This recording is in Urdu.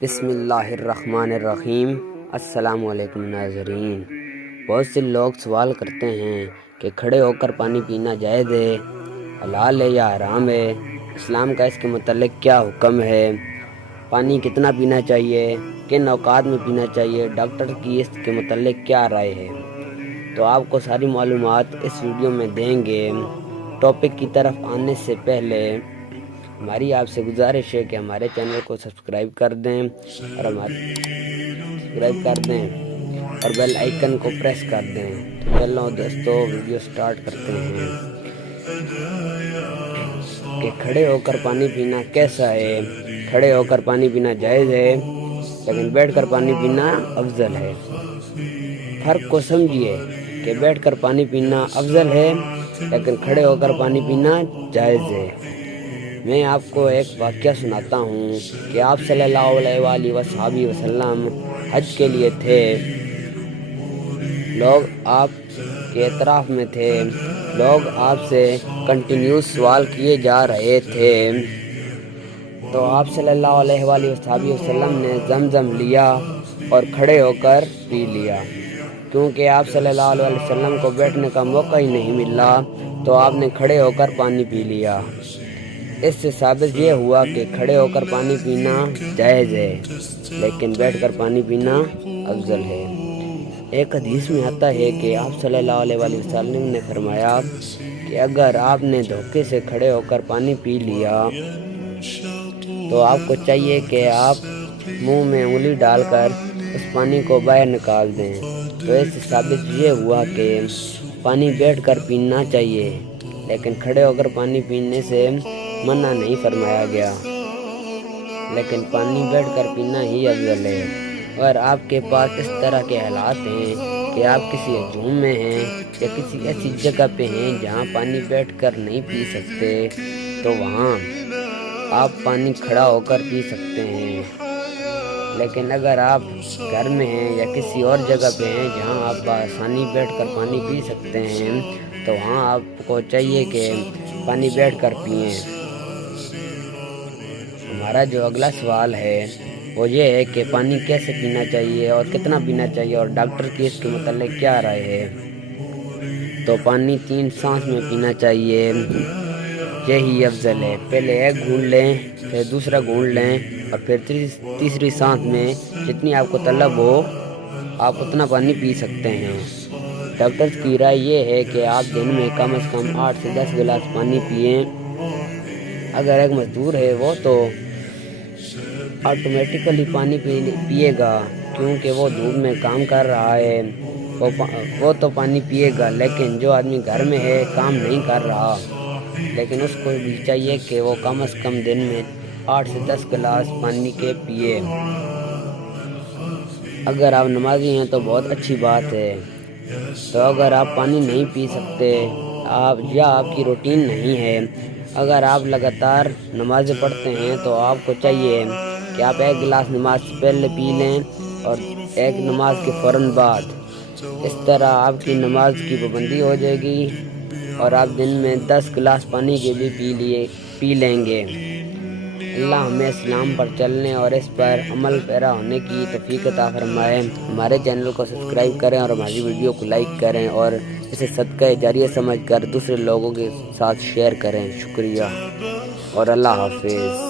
بسم اللہ الرحمن الرحیم۔ السلام علیکم ناظرین۔ بہت سے لوگ سوال کرتے ہیں کہ کھڑے ہو کر پانی پینا جائز ہے، حلال ہے یا حرام ہے، اسلام کا اس کے متعلق کیا حکم ہے، پانی کتنا پینا چاہیے، کن اوقات میں پینا چاہیے، ڈاکٹر کی اس کے متعلق کیا رائے ہے، تو آپ کو ساری معلومات اس ویڈیو میں دیں گے۔ ٹاپک کی طرف آنے سے پہلے ہماری آپ سے گزارش ہے کہ ہمارے چینل کو سبسکرائب کر دیں اور بیل آئیکن کو پریس کر دیں۔ تو چلو دوستو ویڈیو سٹارٹ کرتے ہیں کہ کھڑے ہو کر پانی پینا کیسا ہے۔ کھڑے ہو کر پانی پینا جائز ہے، لیکن بیٹھ کر پانی پینا افضل ہے۔ فرق کو سمجھیے کہ بیٹھ کر پانی پینا افضل ہے، لیکن کھڑے ہو کر پانی پینا جائز ہے۔ میں آپ کو ایک واقعہ سناتا ہوں کہ آپ صلی اللہ علیہ وآلہ وسلم حج کے لیے تھے۔ لوگ آپ کے اطراف میں تھے، لوگ آپ سے کنٹینیوس سوال کیے جا رہے تھے، تو آپ صلی اللہ علیہ وآلہ وسلم نے زمزم لیا اور کھڑے ہو کر پی لیا۔ کیونکہ آپ صلی اللہ علیہ وسلم کو بیٹھنے کا موقع ہی نہیں ملا، تو آپ نے کھڑے ہو کر پانی پی لیا۔ اس سے ثابت یہ ہوا کہ کھڑے ہو کر پانی پینا جائز ہے، لیکن بیٹھ کر پانی پینا افضل ہے۔ ایک حدیث میں آتا ہے کہ آپ صلی اللہ علیہ وآلہ وسلم نے فرمایا کہ اگر آپ نے دھوکے سے کھڑے ہو کر پانی پی لیا تو آپ کو چاہیے کہ آپ منہ میں انگلی ڈال کر اس پانی کو باہر نکال دیں۔ تو اس سے ثابت یہ ہوا کہ پانی بیٹھ کر پینا چاہیے، لیکن کھڑے ہو کر پانی پینے سے منع نہیں فرمایا گیا، لیکن پانی بیٹھ کر پینا ہی افضل ہے۔ اگر آپ کے پاس اس طرح کے حالات ہیں کہ آپ کسی ہجوم میں ہیں یا کسی ایسی جگہ پہ ہیں جہاں پانی بیٹھ کر نہیں پی سکتے، تو وہاں آپ پانی کھڑا ہو کر پی سکتے ہیں۔ لیکن اگر آپ گھر میں ہیں یا کسی اور جگہ پہ ہیں جہاں آپ بآسانی بیٹھ کر پانی پی سکتے ہیں، تو وہاں آپ کو چاہیے کہ پانی بیٹھ کر پئیں۔ ہمارا جو اگلا سوال ہے وہ یہ ہے کہ پانی کیسے پینا چاہیے اور کتنا پینا چاہیے، اور ڈاکٹر کی اس کے متعلق کیا رائے ہے۔ تو پانی 3 سانس میں پینا چاہیے، یہی افضل ہے۔ پہلے ایک گھونٹ لیں، پھر دوسرا گھونٹ لیں، اور پھر تیسری سانس میں جتنی آپ کو طلب ہو آپ اتنا پانی پی سکتے ہیں۔ ڈاکٹرز کی رائے یہ ہے کہ آپ دن میں کم از کم 8 سے 10 گلاس پانی پئیں۔ اگر ایک مزدور ہے وہ تو آٹومیٹیکلی پانی پیے گا، کیونکہ وہ دھوپ میں کام کر رہا ہے، وہ تو پانی پیے گا۔ لیکن جو آدمی گھر میں ہے، کام نہیں کر رہا، لیکن اس کو بھی چاہیے کہ وہ کم از کم دن میں 8 سے 10 گلاس پانی کے پیے۔ اگر آپ نمازی ہیں تو بہت اچھی بات ہے۔ تو اگر آپ پانی نہیں پی سکتے یا آپ کی روٹین نہیں ہے، اگر آپ لگاتار نمازیں پڑھتے ہیں، تو آپ کو چاہیے کہ آپ 1 گلاس نماز سے پہلے پی لیں اور 1 نماز کے فوراً بعد۔ اس طرح آپ کی نماز کی پابندی ہو جائے گی اور آپ دن میں 10 گلاس پانی کے بھی پی لیں گے۔ اللہ ہمیں اسلام پر چلنے اور اس پر عمل پیرا ہونے کی توفیق عطا فرمائے۔ ہمارے چینل کو سبسکرائب کریں اور ہماری ویڈیو کو لائک کریں اور اسے صدقہ جاریہ سمجھ کر دوسرے لوگوں کے ساتھ شیئر کریں۔ شکریہ اور اللہ حافظ۔